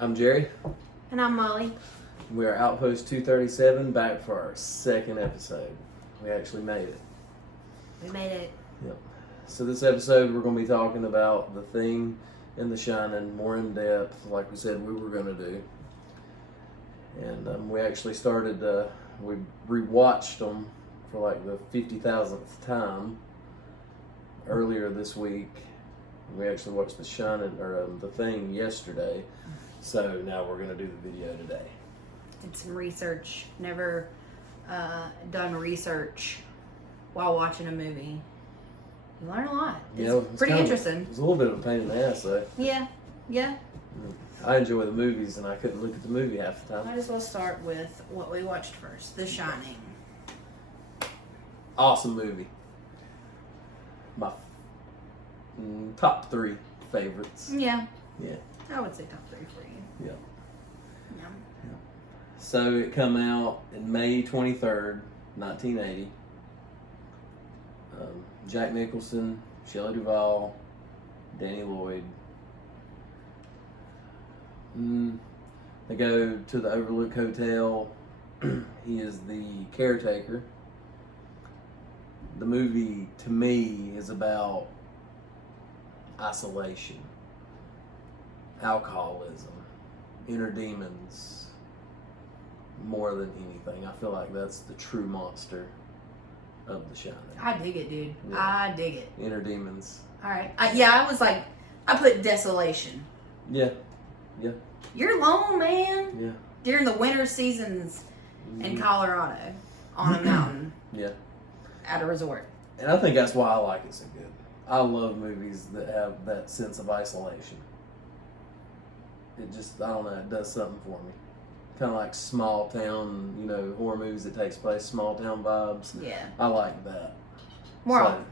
I'm Jerry. And I'm Molly. We are Outpost 237, back for our second episode. We actually made it. We made it. Yep. So this episode, we're going to be talking about The Thing and The Shining more in depth, like we said we were going to do. And we actually started, we rewatched them for like the 50,000th time earlier this week. We actually watched The Shining, or The Thing yesterday. So now we're going to do the video today. Did some research. Never done research while watching a movie. You learn a lot. It's pretty interesting. It's a little bit of a pain in the ass, though. Yeah. I enjoy the movies, and I couldn't look at the movie half the time. Might as well start with what we watched first, The Shining. Awesome movie. My top 3 favorites. Yeah. Yeah. I would say top 3 for you. Yeah. Yeah. So it come out in May 23rd, 1980. Jack Nicholson, Shelley Duvall, Danny Lloyd. They go to the Overlook Hotel. He is the caretaker. The movie, to me, is about isolation, alcoholism, inner demons, more than anything. I feel like that's the true monster of The Shining. I dig it, dude. Yeah. I dig it. Inner demons. All right. I was like, I put desolation. Yeah. You're alone, man. Yeah. During the winter seasons in Colorado on a mountain Yeah. at a resort. And I think that's why I like it so good. I love movies that have that sense of isolation. It just, I don't know, it does something for me. Kind of like small town, horror movies that takes place, small town vibes. Yeah. I like that. More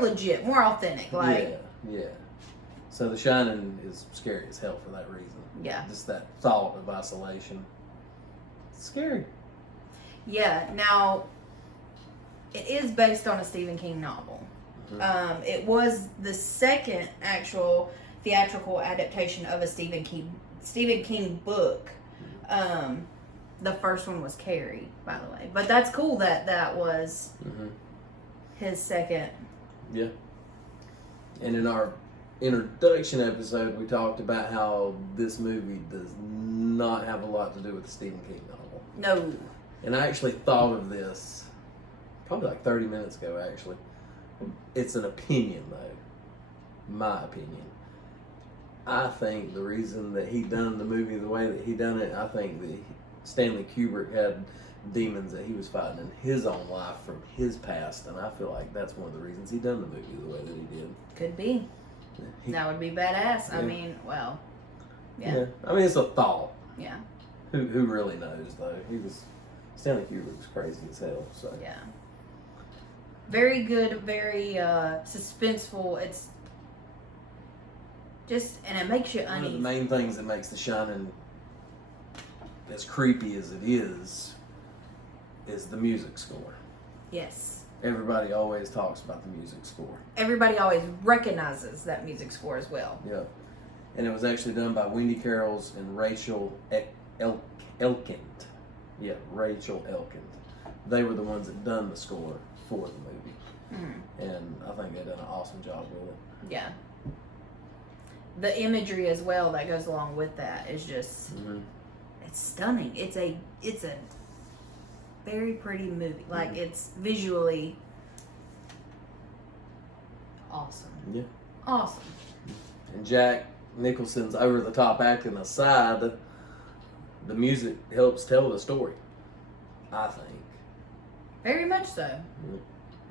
legit, more authentic. Like, yeah. So The Shining is scary as hell for that reason. Yeah. Just that thought of isolation. It's scary. Yeah. Now, it is based on a Stephen King novel. Mm-hmm. It was the second actual theatrical adaptation of a Stephen King book. The first one was Carrie, by the way. But that's cool that was his second. Yeah. And in our introduction episode, we talked about how this movie does not have a lot to do with the Stephen King novel. No. And I actually thought of this probably like 30 minutes ago, actually. It's an opinion, though. My opinion. I think the reason that he done the movie the way that he done it, I think that Stanley Kubrick had demons that he was fighting in his own life from his past, and I feel like that's one of the reasons he done the movie the way that he did. Could be. That would be badass. Yeah. I mean, well, yeah. I mean, it's a thought. Yeah. Who really knows, though? Stanley Kubrick was crazy as hell, so. Yeah. Very good, very suspenseful. It's just, and it makes you uneasy. One of the main things that makes The Shining as creepy as it is the music score. Yes. Everybody always talks about the music score. Everybody always recognizes that music score as well. Yeah. And it was actually done by Wendy Carroll and Rachel Elkind. Yeah, Rachel Elkind. They were the ones that done the score for the movie. And I think they done an awesome job with it. Yeah. The imagery as well that goes along with that is just, it's stunning. It's a very pretty movie. Like, it's visually awesome. Yeah. Awesome. And Jack Nicholson's over-the-top acting aside, the music helps tell the story, I think. Very much so.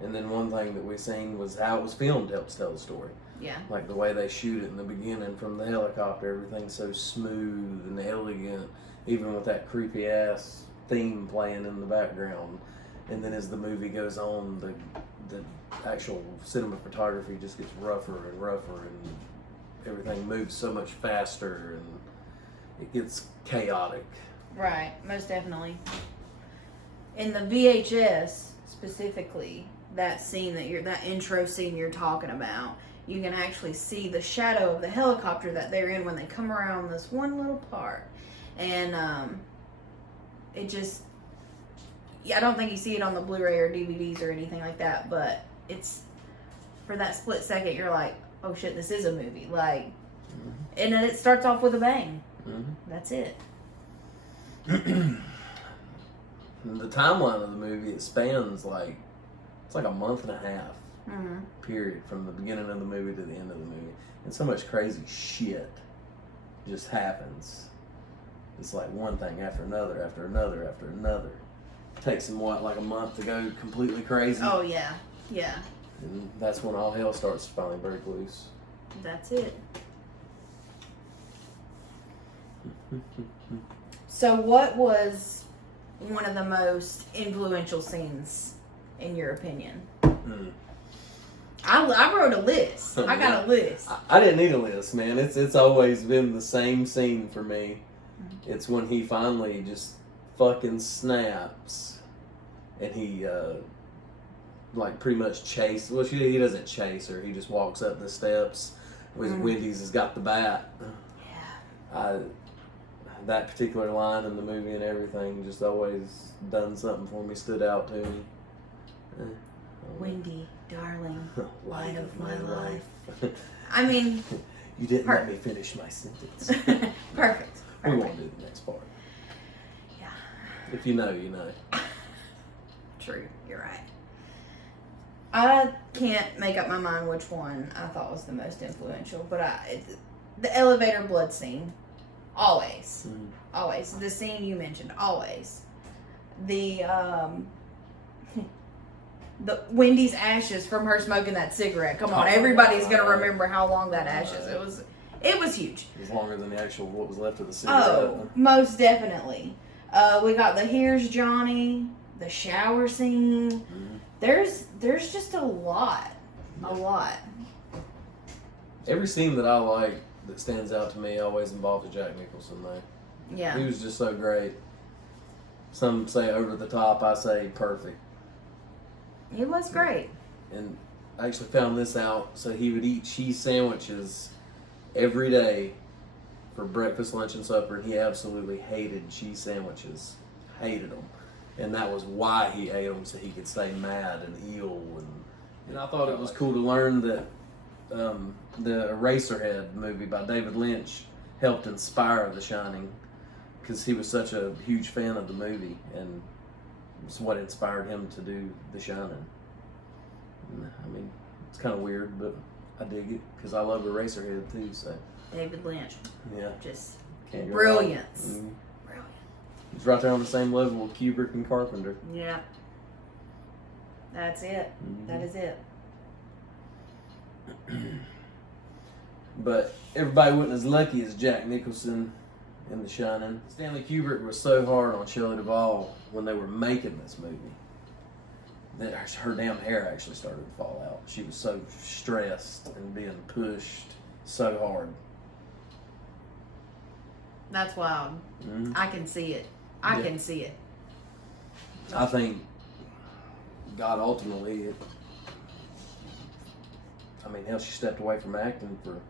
And then one thing that we seen was how it was filmed helps tell the story. Yeah. Like the way they shoot it in the beginning from the helicopter, everything's so smooth and elegant, even with that creepy ass theme playing in the background. And then as the movie goes on, the actual cinematography just gets rougher and rougher, and everything moves so much faster, and it gets chaotic. Right, most definitely. In the VHS specifically, that intro scene you're talking about, you can actually see the shadow of the helicopter that they're in when they come around this one little part. And it just, I don't think you see it on the Blu-ray or DVDs or anything like that, but it's, for that split second, you're like, oh shit, this is a movie. Like, and then it starts off with a bang. That's it. The timeline of the movie, it spans like, it's like a month and a half period from the beginning of the movie to the end of the movie. And so much crazy shit just happens. It's like one thing after another, after another, after another. It takes them, what, like a month to go completely crazy? Oh, yeah. Yeah. And that's when all hell starts to finally break loose. That's it. So what was one of the most influential scenes in your opinion? I wrote a list. I got a list. I didn't need a list, man. It's always been the same scene for me. It's when he finally just fucking snaps, and he like pretty much chase. Well, he doesn't chase her. He just walks up the steps. With Wendy's has got the bat. Yeah. That particular line in the movie and everything just always done something for me. Stood out to me. Wendy, darling, light of my life. I mean, you didn't let me finish my sentence. Perfect. We won't do the next part. Yeah. If you know, you know. True, you're right. I can't make up my mind which one I thought was the most influential, but the elevator blood scene, always, always. The scene you mentioned, always. The Wendy's ashes from her smoking that cigarette. Come on, everybody's gonna remember how long that ashes. It was huge. It was longer than the actual what was left of the cigarette. Oh, most definitely. We got the Here's Johnny, the shower scene. There's just a lot. A lot. Every scene that I like that stands out to me always involves Jack Nicholson, though. Yeah. He was just so great. Some say over the top, I say perfect. He was great. And I actually found this out. So he would eat cheese sandwiches every day for breakfast, lunch, and supper. And he absolutely hated cheese sandwiches. Hated them. And that was why he ate them, so he could stay mad and ill. And I thought it was cool to learn that the Eraserhead movie by David Lynch helped inspire The Shining, because he was such a huge fan of the movie, and it's what inspired him to do The Shining. And, I mean, it's kind of weird, but I dig it, because I love Eraserhead too. So David Lynch. Yeah. Just Can't go brilliance. wrong. Brilliant. He's right there on the same level with Kubrick and Carpenter. Yeah. That's it. That is it. But everybody wasn't as lucky as Jack Nicholson in The Shining. Stanley Kubrick was so hard on Shelley Duvall when they were making this movie that her damn hair actually started to fall out. She was so stressed and being pushed so hard. That's wild. I can see it. I can see it. I think God ultimately, hell, she stepped away from acting for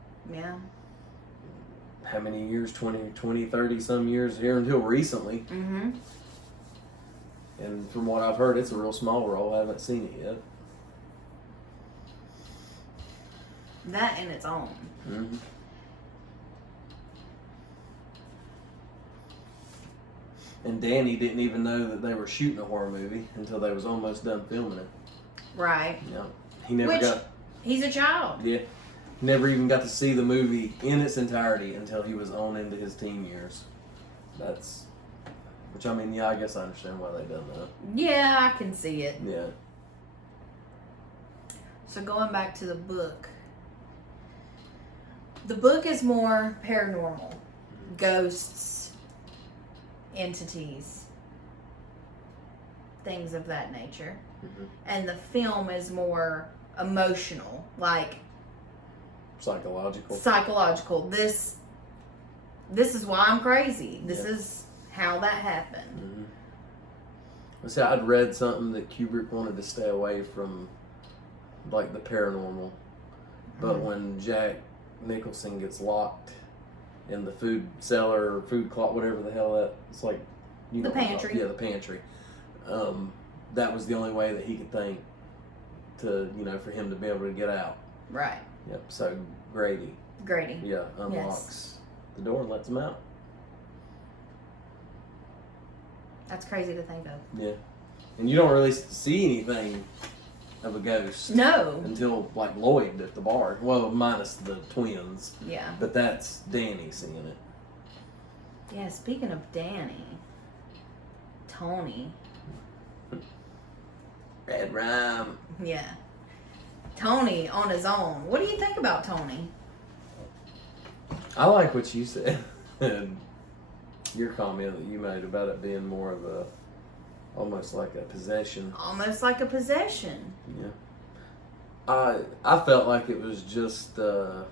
how many years? 20, 30 some years here until recently. And from what I've heard, it's a real small role. I haven't seen it yet. That in its own. And Danny didn't even know that they were shooting a horror movie until they was almost done filming it. Right. Yeah. He never got... He's a child. Yeah. Never even got to see the movie in its entirety until he was on into his teen years. That's... Which, I guess I understand why they done that. Yeah, I can see it. Yeah. So going back to the book. The book is more paranormal. Ghosts, entities, things of that nature. And the film is more emotional, like psychological. This is why I'm crazy. This is how that happened. See, I'd read something that Kubrick wanted to stay away from, like, the paranormal, But when Jack Nicholson gets locked in the food cellar or food closet, whatever the hell that, it's like, you The know what I'm pantry. talking- Yeah, the pantry. That was the only way that he could think to, for him to be able to get out. Right. Yep. So Grady, Grady. yeah, unlocks the door and lets him out. That's crazy to think of. Yeah. And you don't really see anything of a ghost No. until like Lloyd at the bar. Well, minus the twins, Yeah. but that's Danny seeing it. Yeah, speaking of Danny, Tony. Red Rhyme. Yeah. Tony on his own. What do you think about Tony? I like what you said. Your comment that you made about it being more of a, almost like a possession. Almost like a possession. Yeah. I felt like it was just like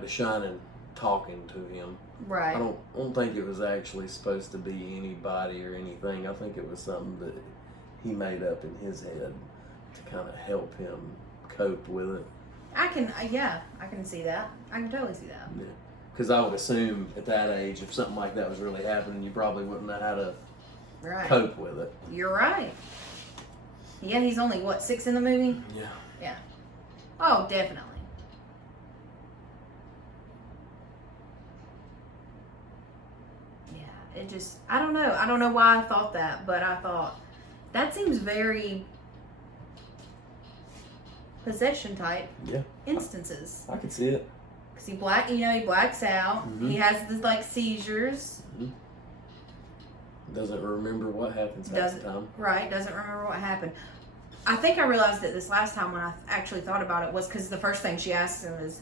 the Shining talking to him. Right. I don't think it was actually supposed to be anybody or anything. I think it was something that he made up in his head to kind of help him cope with it. I can see that. I can totally see that. Yeah. Because I would assume at that age, if something like that was really happening, you probably wouldn't know how to Right. cope with it. You're right. Yeah, he's only, 6 in the movie? Yeah. Oh, definitely. Yeah, it just, I don't know. I don't know why I thought that, but I thought, that seems very possession type Yeah. instances. I could see it. Because he blacks out. Mhm. He has the, seizures. Doesn't remember what happens half the time. Right, doesn't remember what happened. I think I realized it this last time when I actually thought about it was because the first thing she asked him is,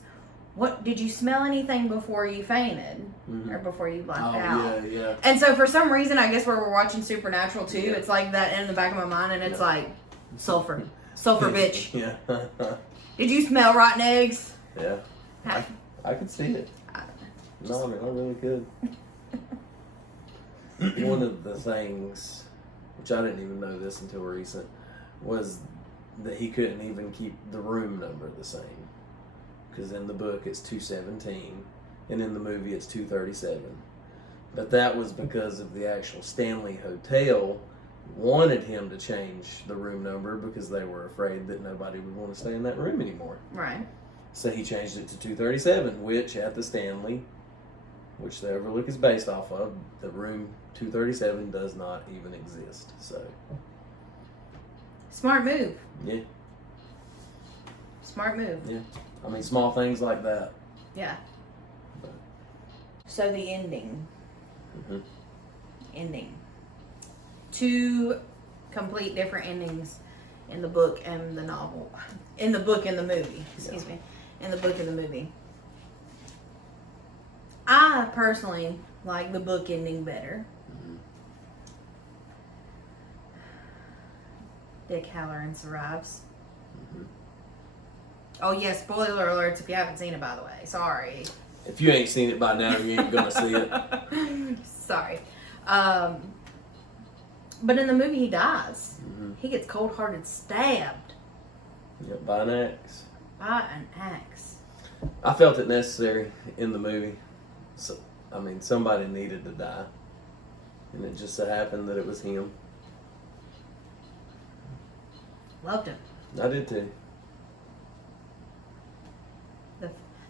"What did you smell anything before you fainted or before you blacked out?" Yeah. And so for some reason, I guess where we're watching Supernatural too, Yeah. it's like that in the back of my mind, and it's Yeah. like sulfur, bitch. Yeah. Did you smell rotten eggs? Yeah. I- I could see it. I don't know. No, I really could. One of the things, which I didn't even know this until recent, was that he couldn't even keep the room number the same. Because in the book it's 217, and in the movie it's 237. But that was because of the actual Stanley Hotel wanted him to change the room number because they were afraid that nobody would want to stay in that room anymore. Right. So he changed it to 237, which at the Stanley, which the Overlook is based off of, the room 237 does not even exist. So, Smart move. yeah. Smart move. Yeah. I mean, small things like that. Yeah. So the ending. Mhm. Ending. 2 complete different endings in the book and the novel. In the book and the movie. Excuse me. In the book and the movie. I personally like the book ending better. Dick Halloran survives. Mhm. Oh yeah, spoiler alerts if you haven't seen it, by the way. Sorry. If you ain't seen it by now, you ain't gonna see it. Sorry. But in the movie, he dies. Mhm. He gets cold-hearted stabbed Yeah, by an axe. by an axe. I felt it necessary in the movie. So, I mean, somebody needed to die. And it just so happened that it was him. Loved him. I did too.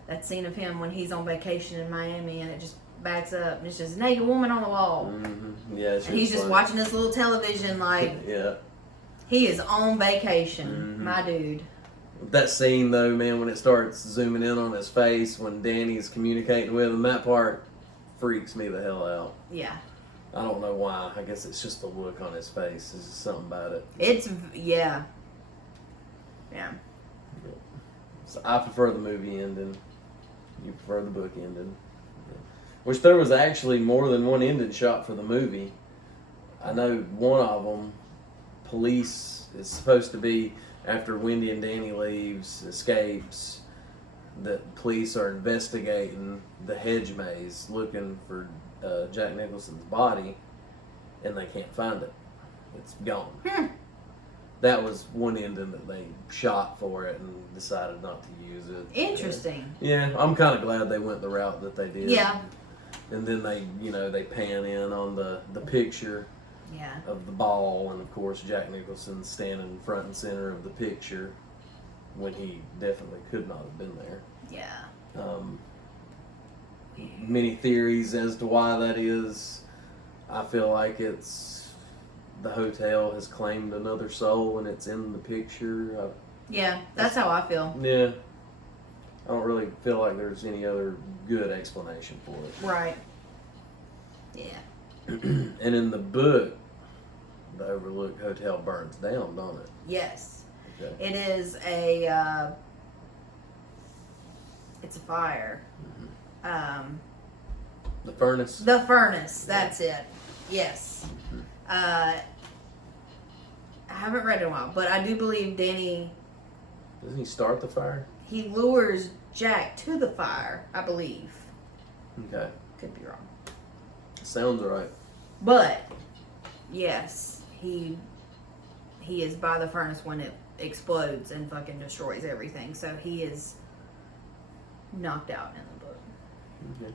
That scene of him when he's on vacation in Miami and it just backs up and it's just a naked woman on the wall. Mm-hmm. Yeah, it's And he's just funny. watching this little television like Yeah. he is on vacation, Mhm. my dude. That scene though, man, when it starts zooming in on his face when Danny's communicating with him, that part freaks me the hell out. Yeah. I don't know why. I guess it's just the look on his face. There's just something about it. Yeah. So I prefer the movie ending. You prefer the book ending. Which there was actually more than one ending shot for the movie. I know one of them, police, is supposed to be after Wendy and Danny leaves, escapes, that police are investigating the hedge maze looking for Jack Nicholson's body, and they can't find it. It's gone. that was one ending that they shot for it and decided not to use it. Interesting. Yeah, I'm kind of glad they went the route that they did. Yeah. And then they pan in on the picture Yeah. of the ball, and of course Jack Nicholson standing front and center of the picture when he definitely could not have been there. Yeah. Many theories as to why that is. I feel like it's the hotel has claimed another soul and it's in the picture. Yeah, that's how I feel. Yeah. I don't really feel like there's any other good explanation for it. Right. Yeah. And in the book, the Overlook Hotel burns down, don't it? Yes. Okay. It is a it's a fire. The furnace? The furnace, that's it. Yes. I haven't read it in a while, but I do believe Danny, Doesn't he start the fire? he lures Jack to the fire, I believe. Okay. Could be wrong. Sounds right. But yes, he is by the furnace when it explodes and fucking destroys everything. So he is knocked out in the book. Okay.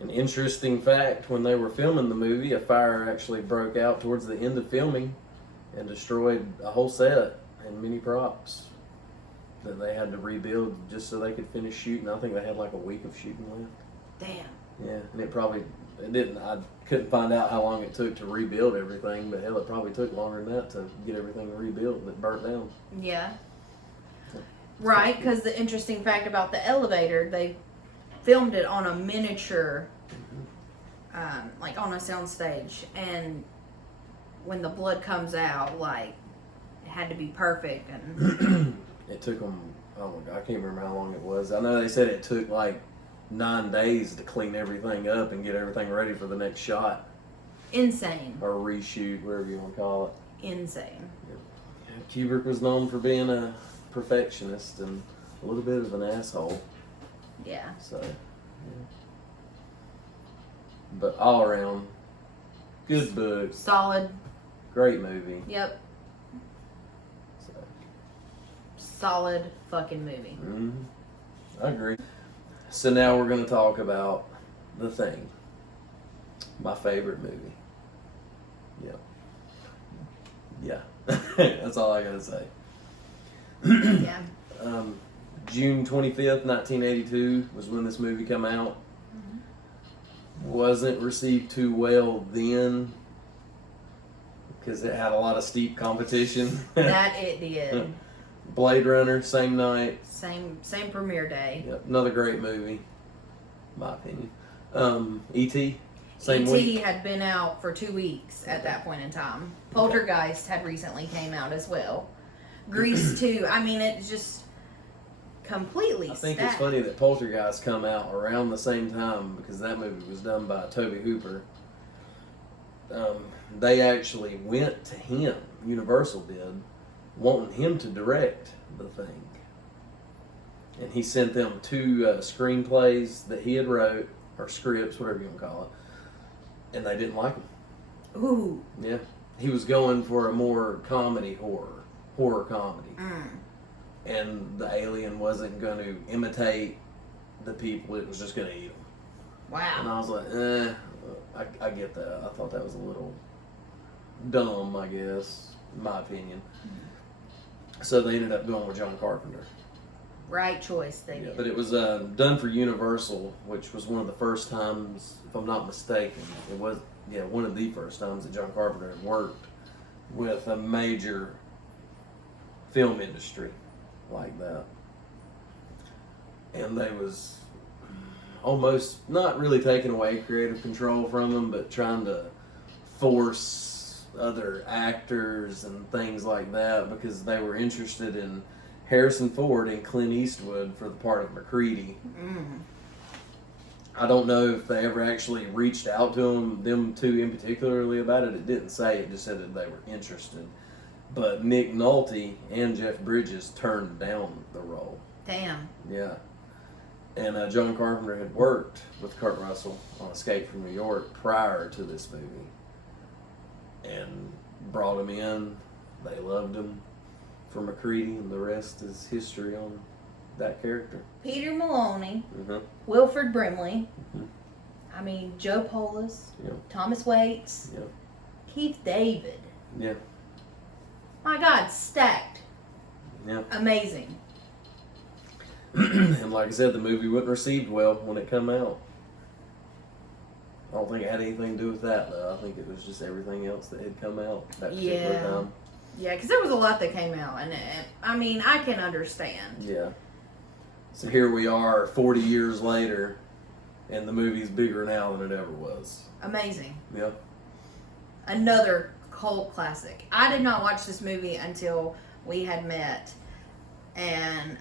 An interesting fact, when they were filming the movie, a fire actually broke out towards the end of filming and destroyed a whole set and many props that they had to rebuild just so they could finish shooting. I think they had like a week of shooting left. Damn. Yeah, and it didn't. I couldn't find out how long it took to rebuild everything, but hell, it probably took longer than that to get everything rebuilt that burnt down. Yeah. Right, because the interesting fact about the elevator, they filmed it on a miniature, like on a sound stage, and when the blood comes out, like, it had to be perfect, and It took them, oh my God, I can't remember how long it was. I know they said it took like 9 days to clean everything up and get everything ready for the next shot insane. or reshoot, whatever you want to call it. Insane. Kubrick was known for being a perfectionist and a little bit of an asshole. Yeah. So, yeah. But all around, good book, Solid. great movie. Yep. So, Solid fucking movie. I agree. So now we're going to talk about The Thing, my favorite movie. Yeah. That's all I got to say. Yeah. June 25th, 1982 was when this movie came out. Wasn't received too well then because it had a lot of steep competition. That it did. Blade Runner, same night. Same premiere day. Yep, another great movie, my opinion. E.T., same E.T. week. had been out for 2 weeks at that point in time. Poltergeist had recently came out as well. Grease 2. I mean, it's just completely I think stacked. it's funny that Poltergeist come out around the same time because that movie was done by Tobe Hooper. They actually went to him, Universal did, wanting him to direct The Thing. And he sent them 2 screenplays that he had wrote, or scripts, whatever you want to call it, and they didn't like them. Ooh. Yeah. He was going for a more horror comedy. And the alien wasn't going to imitate the people, it was just going to eat them. And Wow. I was like, I get that. I thought that was a little dumb, I guess, in my opinion. So they ended up going with John Carpenter. Right choice they did. But it was done for Universal, which was one of the first times, if I'm not mistaken, it was, one of the first times that John Carpenter had worked with a major film industry like that. And they was almost not really taking away creative control from them, but trying to force other actors and things like that because they were interested in Harrison Ford and Clint Eastwood for the part of MacReady. I don't know if they ever actually reached out to them 2 in particularly about it. It didn't say, it just said that they were interested. But Nick Nolte and Jeff Bridges turned down the role. Damn. Yeah. And John Carpenter had worked with Kurt Russell on Escape from New York prior to this movie. And brought him in. They loved him. for McCready, and the rest is history on that character. Peter Maloney, Mm-hmm. Wilford Brimley. Mhm. I mean, Joe Polis, Yeah. Thomas Waits, Yeah. Keith David. Yeah. My God, stacked. Yeah. Amazing. And like I said, the movie wasn't received well when it come out. I don't think it had anything to do with that, though. I think it was just everything else that had come out that particular Yeah. time. Yeah, because there was a lot that came out, and I mean, I can understand. Yeah. So here we are 40 years later, and the movie's bigger now than it ever was. Amazing. Yeah. Another cult classic. I did not watch this movie until we had met, and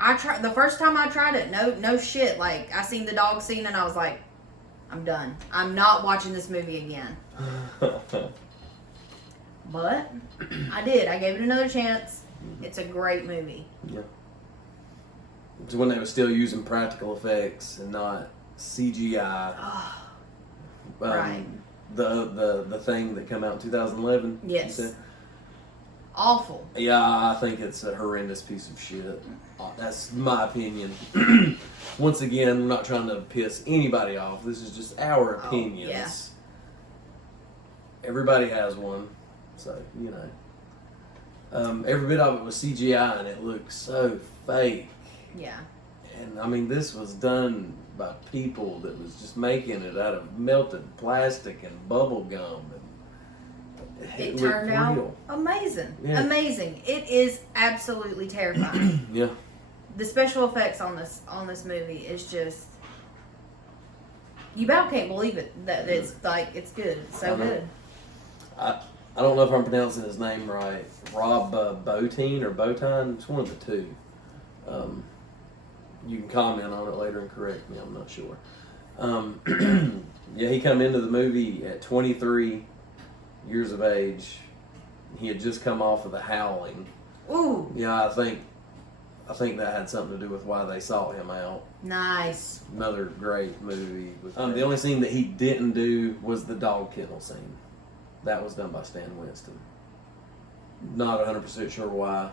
I tried the first time I tried it. No shit. Like I seen the dog scene, and I was like, I'm done. I'm not watching this movie again. But I did. I gave it another chance. It's a great movie. Yeah. It's when they were still using practical effects and not CGI. Oh, Um, right. The thing that came out in 2011. you Yes. said? Awful. Yeah, I think it's a horrendous piece of shit. That's my opinion. Once again, we're not trying to piss anybody off. This is just our opinions. yeah. Everybody has one, so you know. Every bit of it was CGI, and it looked so fake. Yeah. And I mean, this was done by people that was just making it out of melted plastic and bubble gum, and It looked turned out real. amazing. Yeah. Amazing. It is absolutely terrifying. Yeah. The special effects on this movie is just, you about can't believe it that it's like it's good. It's so I know. good. I don't know if I'm pronouncing his name right. Rob Bottin or Bottin. It's one of the two. You can comment on it later and correct me. I'm not sure. Yeah, he come into the movie at 23 years of age. He had just come off of The Howling. Ooh, Yeah, I think that had something to do with why they sought him out. nice. Another great movie. The only scene that he didn't do was the dog kennel scene. That was done by Stan Winston. Not 100% sure why.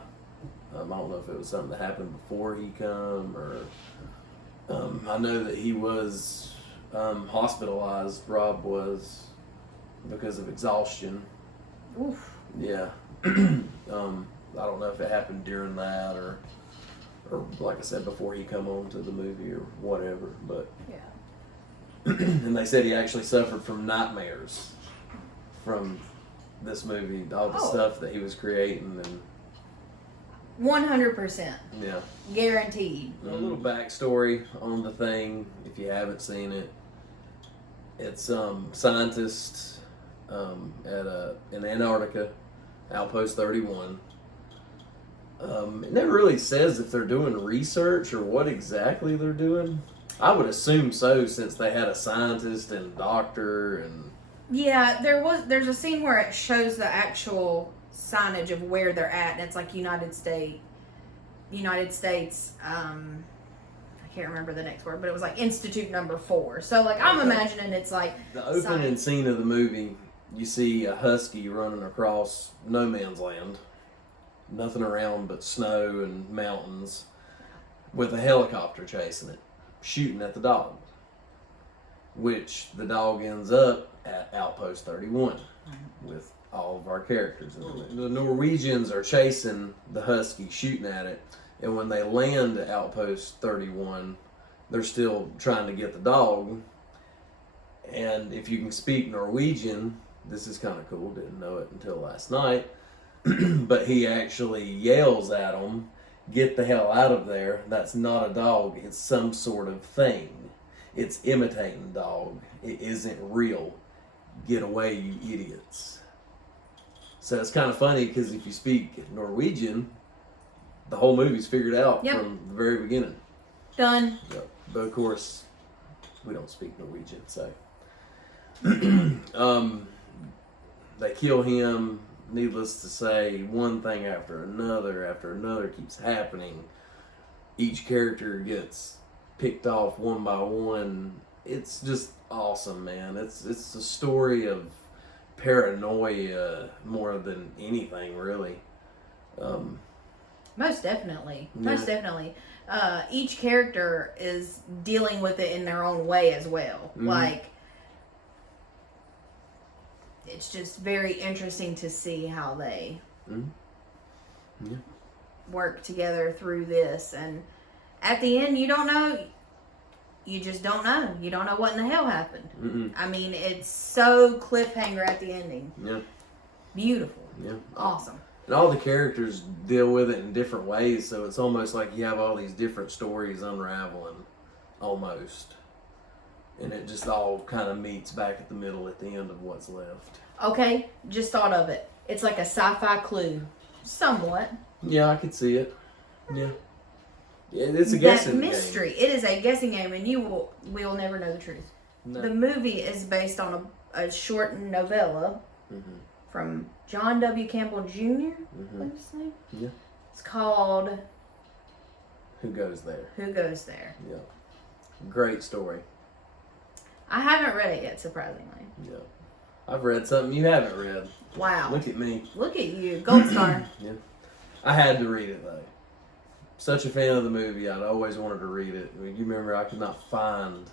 I don't know if it was something that happened before he come, or I know that he was hospitalized. Rob was, because of exhaustion. Oof. Yeah. I don't know if it happened during that or like I said, before he come on to the movie or whatever. But Yeah. and they said he actually suffered from nightmares from this movie, all the Oh. stuff that he was creating, and 100%. yeah. Guaranteed. A little backstory on the thing, if you haven't seen it. It's scientists in Antarctica, Outpost 31. It never really says if they're doing research or what exactly they're doing. I would assume so, since they had a scientist and doctor and Yeah, there's a scene where it shows the actual signage of where they're at, and it's like United States, I can't remember the next word, but it was like Institute number 4. So like I'm Okay. imagining it's like the opening science. scene of the movie. You see a husky running across no man's land, nothing around but snow and mountains, with a helicopter chasing it, shooting at the dog, which the dog ends up at Outpost 31 with all of our characters. The Norwegians are chasing the husky, shooting at it, and when they land at Outpost 31, they're still trying to get the dog. And if you can speak Norwegian, this is kind of cool, didn't know it until last night, but he actually yells at them, "Get the hell out of there. That's not a dog. It's some sort of thing. It's imitating a dog. It isn't real. Get away, you idiots." So it's kind of funny, because if you speak Norwegian, the whole movie's figured out Yep. from the very beginning. Done. Yep. But of course, we don't speak Norwegian, so they kill him. Needless to say, one thing after another keeps happening. Each character gets picked off one by one. It's just awesome, man. It's a story of paranoia more than anything, really. Most definitely. Yeah. Most definitely. Each character is dealing with it in their own way as well. Mhm. Like, it's just very interesting to see how they Yeah. work together through this. And at the end, you don't know. You just don't know. You don't know what in the hell happened. Mm-mm. I mean, it's so cliffhanger at the ending. Yeah. Beautiful. Yeah. Awesome. And all the characters deal with it in different ways, so it's almost like you have all these different stories unraveling, almost. And it just all kind of meets back at the middle at the end of what's left. Okay, just thought of it. It's like a sci-fi Clue. Somewhat. Yeah, I could see it. Yeah. Yeah, it's a That guessing mystery. It is a guessing game, and we'll never know the truth. game. No. The movie is based on a short novella Mm-hmm. from John W. Campbell Jr. Mm-hmm. What's his name? Yeah. It's called Who Goes There? Who Goes There. Yeah. Great story. I haven't read it yet, surprisingly. Yeah. I've read something you haven't read. Wow. Look at me. Look at you. Gold star. Yeah. I had to read it, though. Such a fan of the movie, I'd always wanted to read it. I mean, you remember I could not find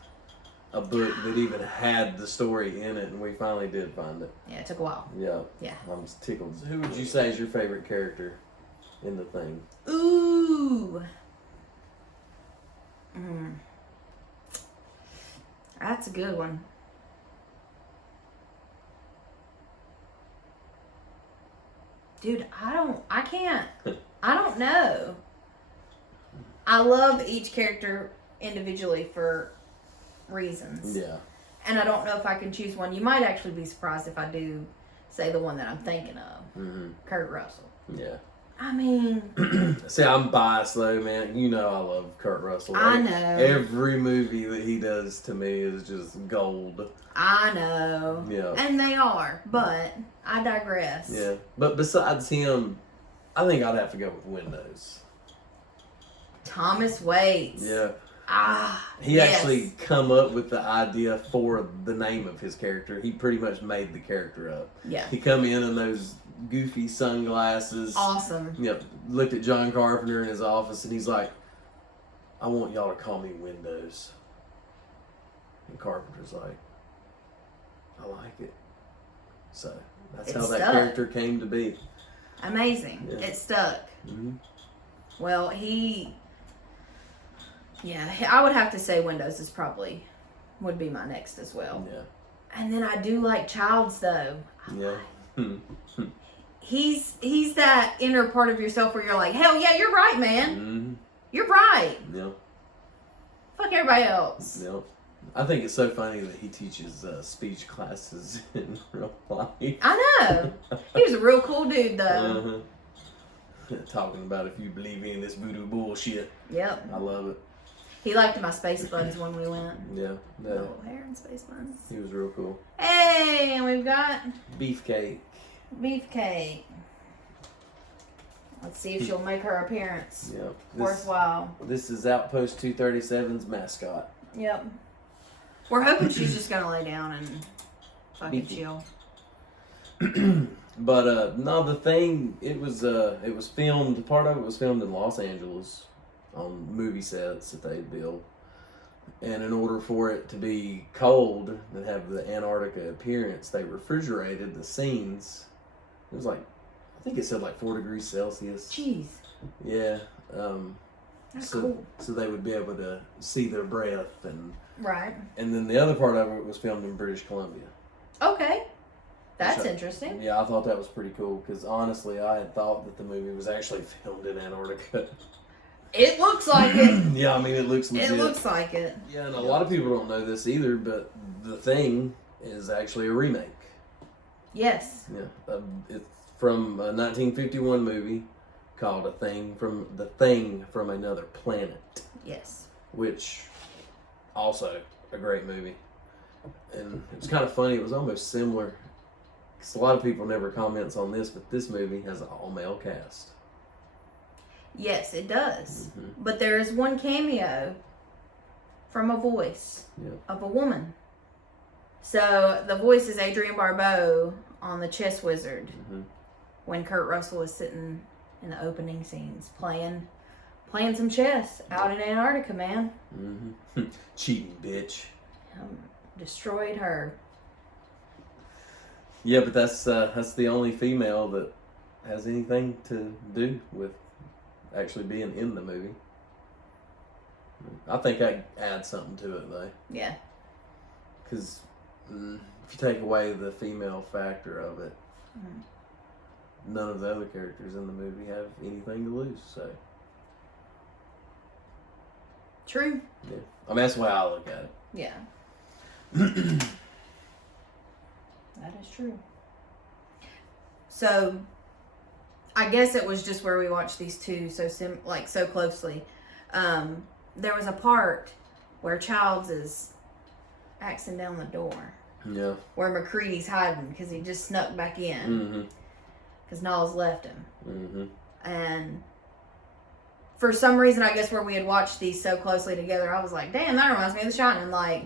a book that even had the story in it, and we finally did find it. Yeah, it took a while. Yeah. Yeah. I'm tickled. Who would you say is your favorite character in the thing? Ooh. That's a good one. Dude, I don't know. I love each character individually for reasons. Yeah. And I don't know if I can choose one. You might actually be surprised if I do say the one that I'm thinking of. Mm-hmm. Kurt Russell. Yeah. I mean, See, I'm biased though, man. You know I love Kurt Russell. I Like, know. Every movie that he does to me is just gold. I know. Yeah. And they are, but I digress. Yeah. But besides him, I think I'd have to go with Windows. Thomas Waits. Yeah. He yes. actually come up with the idea for the name of his character. He pretty much made the character up. Yeah. He come in those goofy sunglasses. Awesome. Yep. Looked at John Carpenter in his office and he's like, I want y'all to call me Windows. And Carpenter's like, I like it. So that's how that stuck. character came to be. Amazing. Yeah. It stuck. Mm-hmm. Well, I would have to say Windows would be my next as well. Yeah. And then I do like Childs though. Yeah. He's that inner part of yourself where you're like, hell yeah, you're right, man. Mm-hmm. You're right. Yeah. Fuck everybody else. Yeah. I think it's so funny that he teaches speech classes in real life. I know. He was a real cool dude though. Talking about if you believe in this voodoo bullshit. Yep. I love it. He liked my space buns when we went. Yeah. Little hair and space buns. He was real cool. Hey, and we've got Beefcake. Beefcake. Let's see if she'll make her appearance. Yep. Worthwhile. This is Outpost 237's mascot. Yep. We're hoping she's just gonna lay down and fucking Beefy. chill. But no, the thing it was filmed. Part of it was filmed in Los Angeles on movie sets that they built. And in order for it to be cold and have the Antarctica appearance, they refrigerated the scenes. It was like, I think it said like 4 degrees Celsius. Jeez. Yeah. That's so, cool. So they would be able to see their breath and Right. then the other part of it was filmed in British Columbia. Okay. That's So- interesting. Yeah, I thought that was pretty cool because honestly, I had thought that the movie was actually filmed in Antarctica. It looks like it. Yeah, I mean it looks legit. It looks like it. Yeah, and a lot of people don't know this either, but The Thing is actually a remake. Yes. Yeah, it's from a 1951 movie called The Thing from Another Planet, Yes. which also a great movie. And it was kind of funny. It was almost similar. Because a lot of people never comments on this, but this movie has an all-male cast. Yes, it does. Mm-hmm. But there is one cameo from a voice of a woman. So the voice is Adrienne Barbeau on The Chess Wizard Mm-hmm. when Kurt Russell was sitting in the opening scenes, playing some chess out in Antarctica, man. Mm-hmm. Cheating bitch. Destroyed her. Yeah, but that's the only female that has anything to do with actually being in the movie. I think I add something to it though. Yeah. Because if you take away the female factor of it, none of the other characters in the movie have anything to lose. So. True. Yeah. I mean, that's the way I look at it. Yeah. That is true. So, I guess it was just where we watched these two so closely. There was a part where Childs is axing down the door. Yeah. Where McCready's hiding because he just snuck back in. Because Niles left him. And for some reason, I guess where we had watched these so closely together, I was like, damn, that reminds me of The Shining. Like,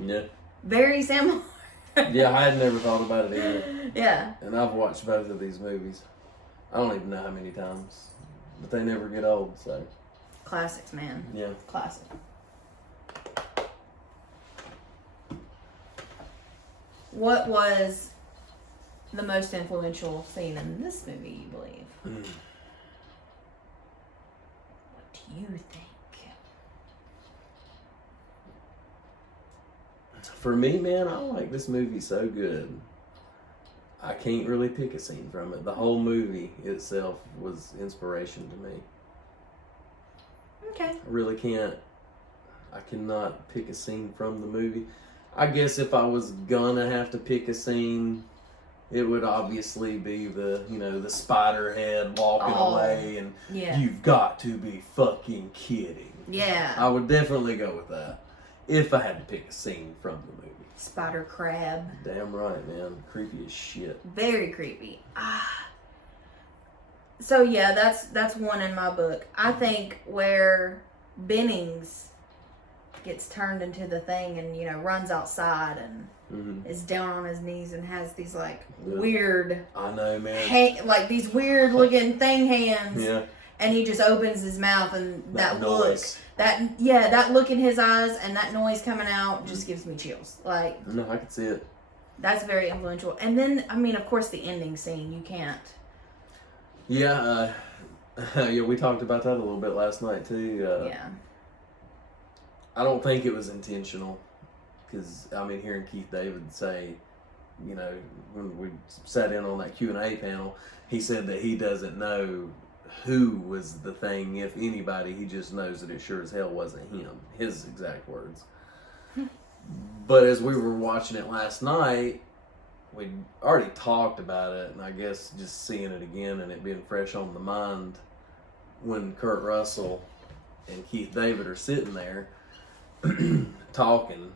very similar. Yeah, I had never thought about it either. Yeah. And I've watched both of these movies. I don't even know how many times. But they never get old, so. Classics, man. Yeah. Classic. What was the most influential scene in this movie, you believe? What do you think? For me, man, I like this movie so good. I can't really pick a scene from it. The whole movie itself was inspiration to me. Okay. I really can't. I cannot pick a scene from the movie. I guess if I was gonna have to pick a scene, it would obviously be the spider head walking away and you've got to be fucking kidding. Yeah. I would definitely go with that if I had to pick a scene from the movie. Spider crab. Damn right, man. Creepy as shit. Very creepy. So yeah, that's one in my book. I think where Bennings gets turned into the thing and runs outside and is down on his knees and has these weird. I know, man. Like these weird looking thing hands. Yeah. And he just opens his mouth and that noise. that look in his eyes and that noise coming out just gives me chills. Like. No, I can see it. That's very influential. And then, I mean, of course, the ending scene, you can't. Yeah, yeah, we talked about that a little bit last night, too. Yeah. I don't think it was intentional. Because, I mean, hearing Keith David say, when we sat in on that Q&A panel, he said that he doesn't know who was the thing, if anybody. He just knows that it sure as hell wasn't him. His exact words. But as we were watching it last night, we'd already talked about it, and I guess just seeing it again and it being fresh on the mind, when Kurt Russell and Keith David are sitting there talking,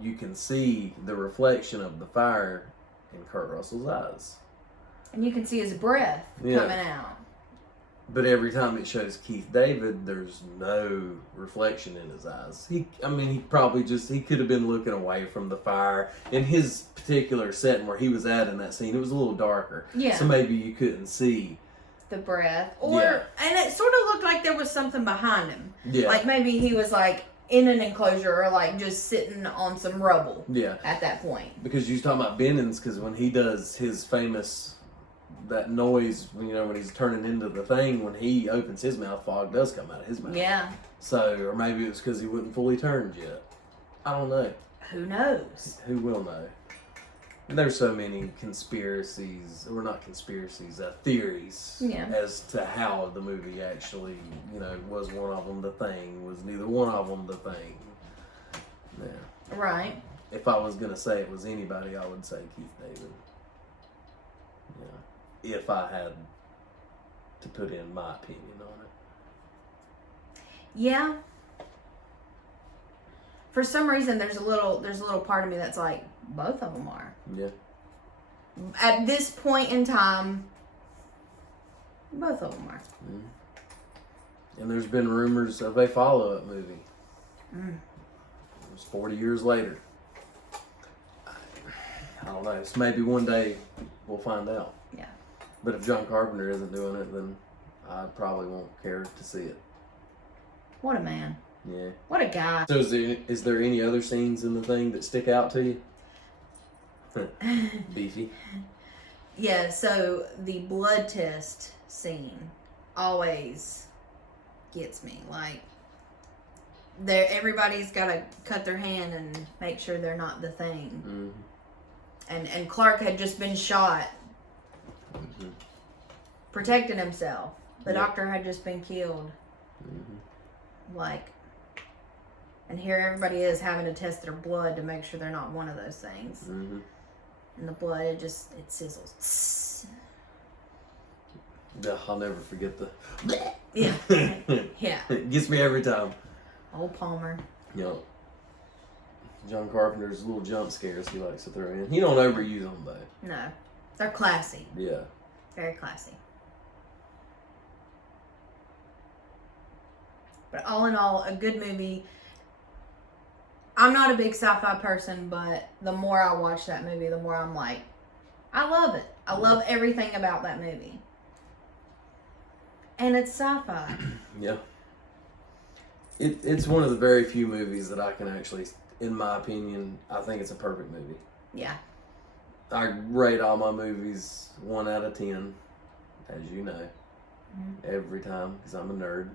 you can see the reflection of the fire in Kurt Russell's eyes. And you can see his breath coming out. But every time it shows Keith David, there's no reflection in his eyes. He could have been looking away from the fire. In his particular setting where he was at in that scene, it was a little darker. Yeah. So maybe you couldn't see the breath. And it sort of looked like there was something behind him. Yeah. Like maybe he was in an enclosure or just sitting on some rubble. Yeah. At that point. Because you're talking about Bennings, because when he does his famous... that noise, when he's turning into the thing, when he opens his mouth, fog does come out of his mouth. Yeah. So, or maybe it was because he wasn't fully turned yet. I don't know. Who knows? Who will know? And there's so many conspiracies, or not conspiracies, theories as to how the movie actually, was one of them the thing, was neither one of them the thing. Yeah. Right. If I was going to say it was anybody, I would say Keith David. Yeah. If I had to put in my opinion on it. Yeah. For some reason, there's a little part of me that's like, both of them are. Yeah. At this point in time, both of them are. And there's been rumors of a follow-up movie. It was 40 years later. I don't know. So maybe one day we'll find out. Yeah. But if John Carpenter isn't doing it, then I probably won't care to see it. What a man. Yeah. What a guy. So is there any other scenes in the thing that stick out to you? Beefy. Yeah, so the blood test scene always gets me. Like, everybody's got to cut their hand and make sure they're not the thing. Mm-hmm. And Clark had just been shot, protecting himself. The doctor had just been killed. Like, and here everybody is having to test their blood to make sure they're not one of those things. And the blood, it sizzles. Yeah, I'll never forget the. Yeah. Yeah. It gets me every time. Old Palmer. You know, John Carpenter's little jump scares he likes to throw in. He don't overuse them though. No, they're classy. Yeah. Very classy. But all in all, a good movie. I'm not a big sci-fi person, but the more I watch that movie, the more I'm like, I love it. I love everything about that movie. And it's sci-fi. Yeah. It's one of the very few movies that I can actually, in my opinion, I think it's a perfect movie. Yeah. I rate all my movies 1 out of 10, as you know, every time, because I'm a nerd.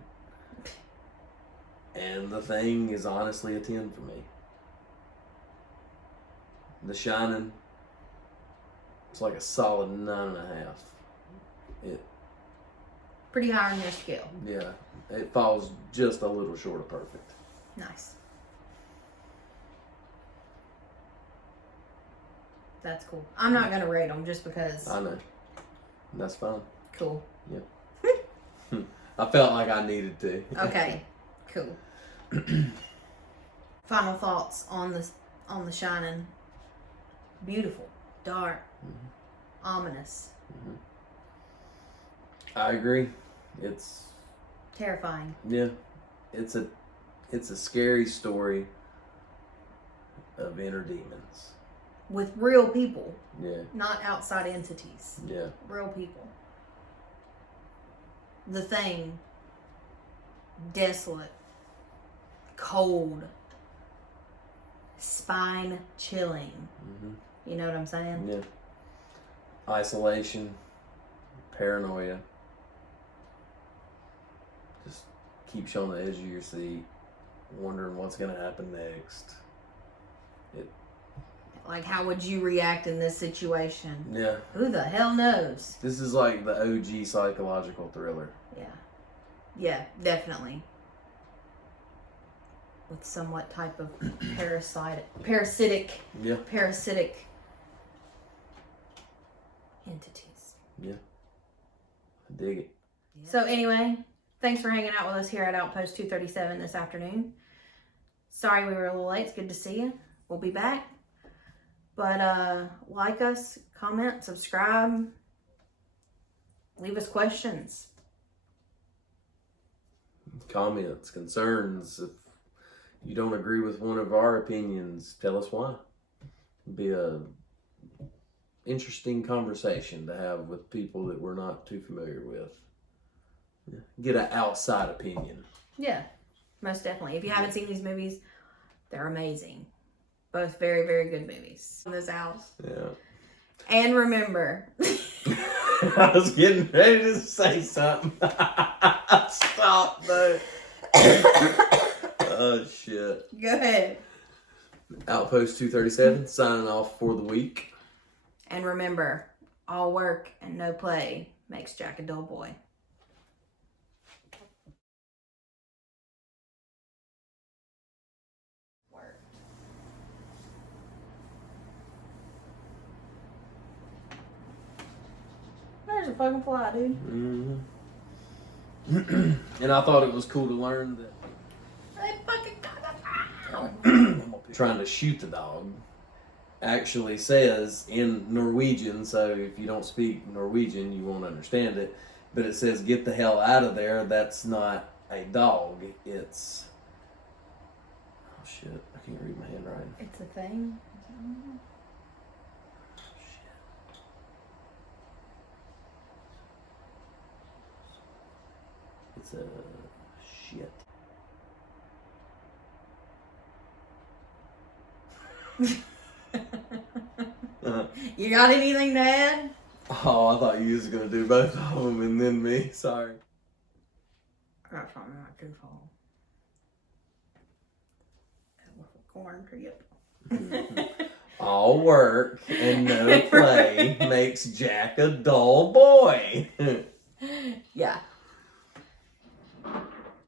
And The Thing is honestly a 10 for me. The Shining, it's like a solid 9.5. Pretty high on your scale. Yeah, it falls just a little short of perfect. Nice. That's cool. I'm not going to rate them just because. I know. That's fine. Cool. Yeah. I felt like I needed to. Okay. Cool. Final thoughts on the Shining. Beautiful, dark, ominous. I agree. It's terrifying. Yeah, it's a scary story of inner demons with real people. Yeah. Not outside entities. Yeah. Real people. The Thing. Desolate. Cold. Spine chilling. You know what I'm saying? Yeah. Isolation. Paranoia. Just keeps you on the edge of your seat, wondering what's going to happen next. Like, how would you react in this situation? Yeah. Who the hell knows? This is like the OG psychological thriller. Yeah. Yeah, definitely. With somewhat type of parasitic Yeah. Parasitic entities. Yeah. I dig it. So anyway, thanks for hanging out with us here at Outpost 237 this afternoon. Sorry we were a little late. It's good to see you. We'll be back. But like us, comment, subscribe, leave us questions. Comments, concerns. If you don't agree with one of our opinions, tell us why. It'd be a interesting conversation to have with people that we're not too familiar with. Get an outside opinion. Yeah, most definitely. If you haven't seen these movies, they're amazing. Both very, very good movies in this house. Yeah. And remember. I was getting ready to say something. Stop, though. Oh, shit. Go ahead. Outpost 237, signing off for the week. And remember, all work and no play makes Jack a dull boy. There's a fucking fly, dude. And I thought it was cool to learn that They fucking got trying to shoot the dog actually says in Norwegian, so if you don't speak Norwegian, you won't understand it, but it says, get the hell out of there. That's not a dog. It's... Oh, shit. I can't read my handwriting. It's a thing. Shit. You got anything to add? Oh, I thought you was gonna do both of them and then me. Sorry. That's probably not too far. Corn trip. All work and no play makes Jack a dull boy. Yeah.